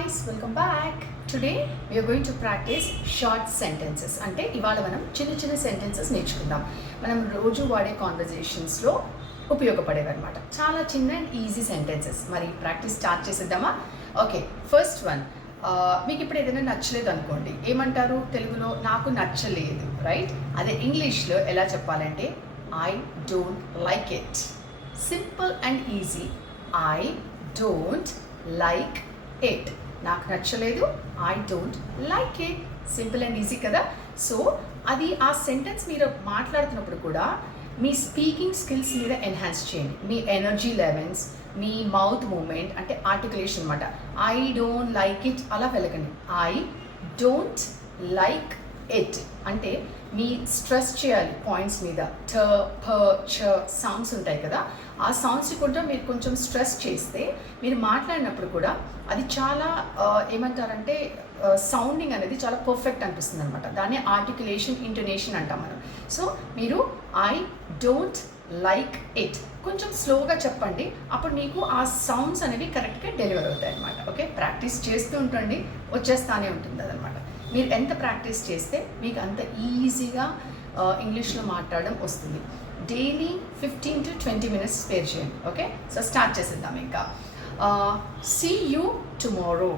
guys, welcome back. Today we are going to practice short sentences. అంటే ఇవాళ మనం చిన్న సెంటెన్సెస్ నేర్చుకుందాం. మనం రోజు వాడే కాన్వర్జేషన్స్లో ఉపయోగపడేవి అనమాట. చాలా చిన్న అండ్ ఈజీ సెంటెన్సెస్. మరి ప్రాక్టీస్ స్టార్ట్ చేసేద్దామా? Okay, first one. మీకు ఇప్పుడు ఏదైనా నచ్చలేదు అనుకోండి, ఏమంటారు తెలుగులో? నాకు నచ్చలేదు, రైట్? అదే ఇంగ్లీష్లో ఎలా చెప్పాలంటే I don't like it. Simple and easy. I don't like it. నాకు నచ్చలేదు, I don't like it. Simple and easy కదా. సో అది ఆ సెంటెన్స్ మీరు మాట్లాడుతున్నప్పుడు కూడా మీ స్పీకింగ్ స్కిల్స్ మీద ఎన్హాన్స్ చేయండి. మీ ఎనర్జీ లెవెల్స్, మీ మౌత్ మూమెంట్, అంటే ఆర్టికులేషన్ అనమాట. ఐ డోంట్ లైక్ ఇట్ అలా వెళ్ళకండి. ఐ డోంట్ లైక్ ఇట్ అంటే మీ స్ట్రెస్ చేయాలి పాయింట్స్ మీద. ట, ప, చ సౌండ్స్ ఉంటాయి కదా, ఆ సౌండ్స్ కూడా మీరు కొంచెం స్ట్రెస్ చేస్తే మీరు మాట్లాడినప్పుడు కూడా అది చాలా ఏమంటారంటే సౌండింగ్ అనేది చాలా పర్ఫెక్ట్ అనిపిస్తుంది అనమాట. దాన్ని ఆర్టికులేషన్, ఇంటోనేషన్ అంటాం మనం. సో మీరు ఐ డోంట్ లైక్ ఇట్ కొంచెం స్లోగా చెప్పండి, అప్పుడు మీకు ఆ సౌండ్స్ అనేవి కరెక్ట్గా డెలివర్ అవుతాయి అనమాట. ఓకే, ప్రాక్టీస్ చేస్తూ ఉండండి, వచ్చేస్తానే ఉంటుంది అదనమాట. మీరు ఎంత ప్రాక్టీస్ చేస్తే మీకు అంత ఈజీగా ఇంగ్లీష్లో మాట్లాడడం వస్తుంది. డైలీ 15 to 20 minutes స్పేర్ చేయండి. ఓకే, సో స్టార్ట్ చేసేద్దాం. ఇంకా సీ యూ టుమారో,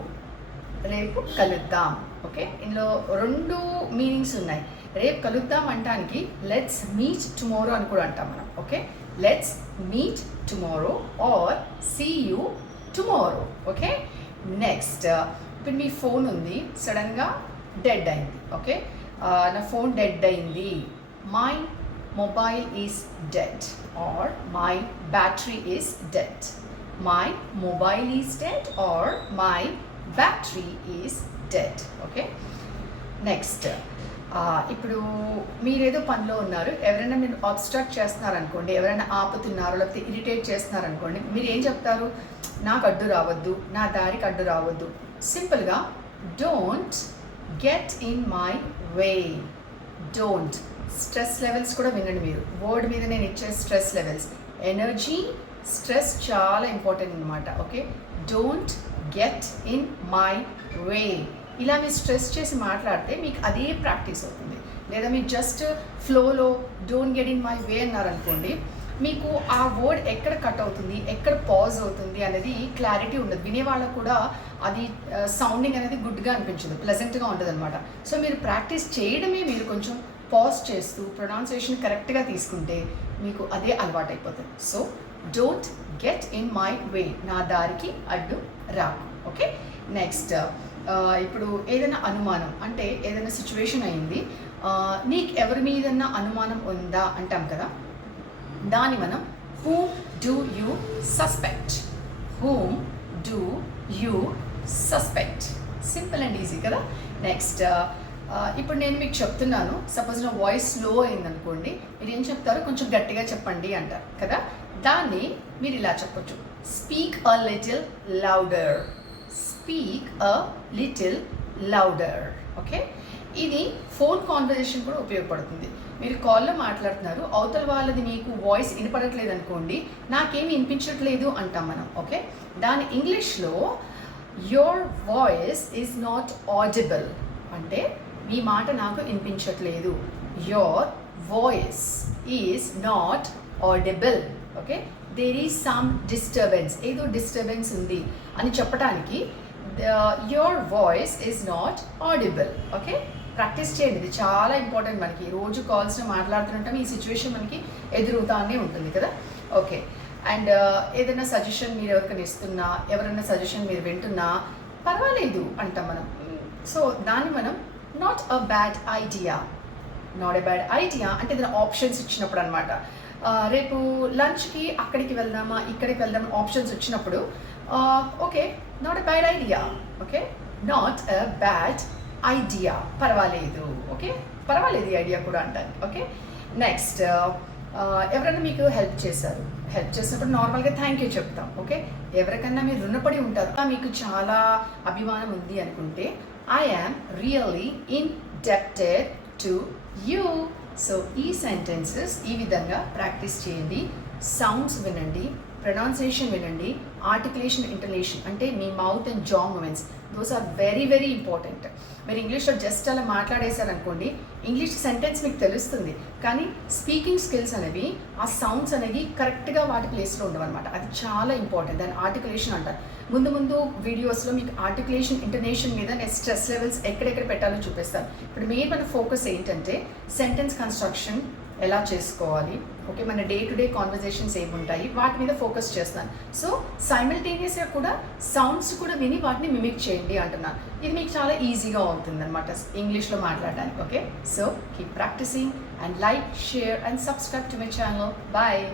రేపు కలుద్దాం. ఓకే, ఇందులో రెండు మీనింగ్స్ ఉన్నాయి. రేపు కలుద్దాం అంటానికి లెట్స్ మీట్ టుమారో అని కూడా అంటాం మనం. Okay, let's meet tomorrow or see you tomorrow. Okay, next, ఇప్పుడు మీ ఫోన్ ఉంది, సడన్గా డెడ్ అయింది. ఓకే, నా ఫోన్ డెడ్ అయింది. My mobile is dead or my battery is dead. My mobile is dead or my battery is dead. Okay, next, ఇప్పుడు మీరేదో పనిలో ఉన్నారు, ఎవరైనా మీరు అబ్స్ట్రాక్ట్ చేస్తున్నారనుకోండి, ఎవరైనా ఆపుతున్నారు లేకపోతే ఇరిటేట్ చేస్తున్నారనుకోండి, మీరు ఏం చెప్తారు? నాకు అడ్డు రావద్దు, నా దారికి అడ్డు రావద్దు. సింపుల్గా don't get in my way. Don't. Stress levels కూడా వినండి మీరు. వర్డ్ మీద నేను ఇచ్చే స్ట్రెస్ లెవెల్స్, ఎనర్జీ, స్ట్రెస్ చాలా ఇంపార్టెంట్ అనమాట. Okay, don't get in my way. ఇలా మీరు స్ట్రెస్ చేసి మాట్లాడితే మీకు అదే ప్రాక్టీస్ అవుతుంది. లేదా మీరు జస్ట్ ఫ్లోలో don't get in my way అన్నారనుకోండి, మీకు ఆ వర్డ్ ఎక్కడ కట్ అవుతుంది, ఎక్కడ పాజ్ అవుతుంది అనేది క్లారిటీ ఉండదు. వినేవాళ్ళకు కూడా అది సౌండింగ్ అనేది గుడ్గా అనిపించదు, ప్లెజెంట్గా ఉంటుంది అనమాట. సో మీరు ప్రాక్టీస్ చేయడమే, మీరు కొంచెం పాజ్ చేస్తూ ప్రొనౌన్సియేషన్ కరెక్ట్గా తీసుకుంటే మీకు అదే అలవాటు అయిపోతుంది. So don't get in my way, నా దారికి అడ్డు రాకు. ఓకే, నెక్స్ట్, ఇప్పుడు ఏదైనా అనుమానం అంటే ఏదైనా సిచ్యువేషన్ అయింది, నీకు ఎవరి మీదన్నా అనుమానం ఉందా అంటాం కదా, దాన్ని మనం whom do you suspect. Whom do you suspect. Simple and easy కదా. నెక్స్ట్, ఇప్పుడు నేను మీకు చెప్తున్నాను, సపోజ్ నా వాయిస్ స్లో అయిందనుకోండి, మీరు ఏం చెప్తారో కొంచెం గట్టిగా చెప్పండి అంటారు కదా, దాన్ని మీరు ఇలా చెప్పొచ్చు, speak a little louder. Speak a little louder. Okay, ఇది ఫోన్ కాన్వర్జేషన్ కూడా ఉపయోగపడుతుంది. మీరు కాల్లో మాట్లాడుతున్నారు, అవతల వాళ్ళది మీకు వాయిస్ వినపడట్లేదు అనుకోండి, నాకేమి వినిపించట్లేదు అంటాం మనం. ఓకే, దాని ఇంగ్లీష్లో your voice is not audible అంటే మీ మాట నాకు వినిపించట్లేదు. Your voice is not audible. Okay, there is some disturbance, ఏదో డిస్టర్బెన్స్ ఉంది అని చెప్పడానికి your voice is not audible. Okay, practice చేయండి, ఇది చాలా ఇంపార్టెంట్. మనకి రోజు కాల్స్లో మాట్లాడుతుంటాం, ఈ సిచ్యువేషన్ మనకి ఎదురుతానే ఉంటుంది కదా. ఓకే, అండ్ ఏదైనా సజెషన్ మీరు ఎవరికైనా ఇస్తున్నా, ఎవరైనా సజెషన్ మీరు వింటున్నా, పర్వాలేదు అంటాం మనం. సో దాన్ని మనం not a bad idea. Not a bad idea అంటే ఏదైనా ఆప్షన్స్ ఇచ్చినప్పుడు అనమాట. రేపు లంచ్కి అక్కడికి వెళ్దామా, ఇక్కడికి వెళ్దామా ఆప్షన్స్ వచ్చినప్పుడు, okay, not a bad idea. Okay, not a bad idea, పర్వాలేదు. ఓకే, పర్వాలేదు ఈ ఐడియా కూడా అంటాను. ఓకే, నెక్స్ట్, ఎవరైనా మీకు హెల్ప్ చేశారు, హెల్ప్ చేసినప్పుడు నార్మల్గా థ్యాంక్ యూ చెప్తాం. ఓకే, ఎవరికన్నా మీరు రుణపడి ఉంటారు, మీకు చాలా అభిమానం ఉంది అనుకుంటే I am really indebted to you. So ఈ సెంటెన్సెస్ ఈ విధంగా ప్రాక్టీస్ చేయండి. సౌండ్స్ వినండి, ప్రొనౌన్సియేషన్ వినండి, ఆర్టికులేషన్, ఇంటలేషన్ అంటే మీ mouth and jaw movements, those are very very important. మీరు ఇంగ్లీష్లో జస్ట్ అలా మాట్లాడేశారనుకోండి, ఇంగ్లీష్ సెంటెన్స్ మీకు తెలుస్తుంది, కానీ స్పీకింగ్ స్కిల్స్ అనేవి, ఆ సౌండ్స్ అనేవి కరెక్ట్గా వాటి ప్లేస్లో ఉండవన్నమాట. అది చాలా ఇంపార్టెంట్. దాని ఆర్టికులేషన్ అంటారు. ముందు ముందు వీడియోస్లో మీకు ఆర్టికులేషన్, ఇంటనేషన్ మీద నేను స్ట్రెస్ లెవెల్స్ ఎక్కడెక్కడ పెట్టాలో చూపిస్తాను. ఇప్పుడు మన ఫోకస్ ఏంటంటే సెంటెన్స్ కన్స్ట్రక్షన్ ఎలా చేసుకోవాలి, ఓకే, మన డే టు డే కాన్వర్జేషన్స్ ఏముంటాయి వాటి మీద ఫోకస్ చేస్తాను. సో సైమల్టేనియస్గా కూడా సౌండ్స్ కూడా విని వాటిని మిమిక్ చేయండి అంటున్నాను. ఇది మీకు చాలా ఈజీగా అవుతుంది అనమాట ఇంగ్లీష్లో మాట్లాడడానికి. Okay, so keep practising and like, share and subscribe to my channel. Bye.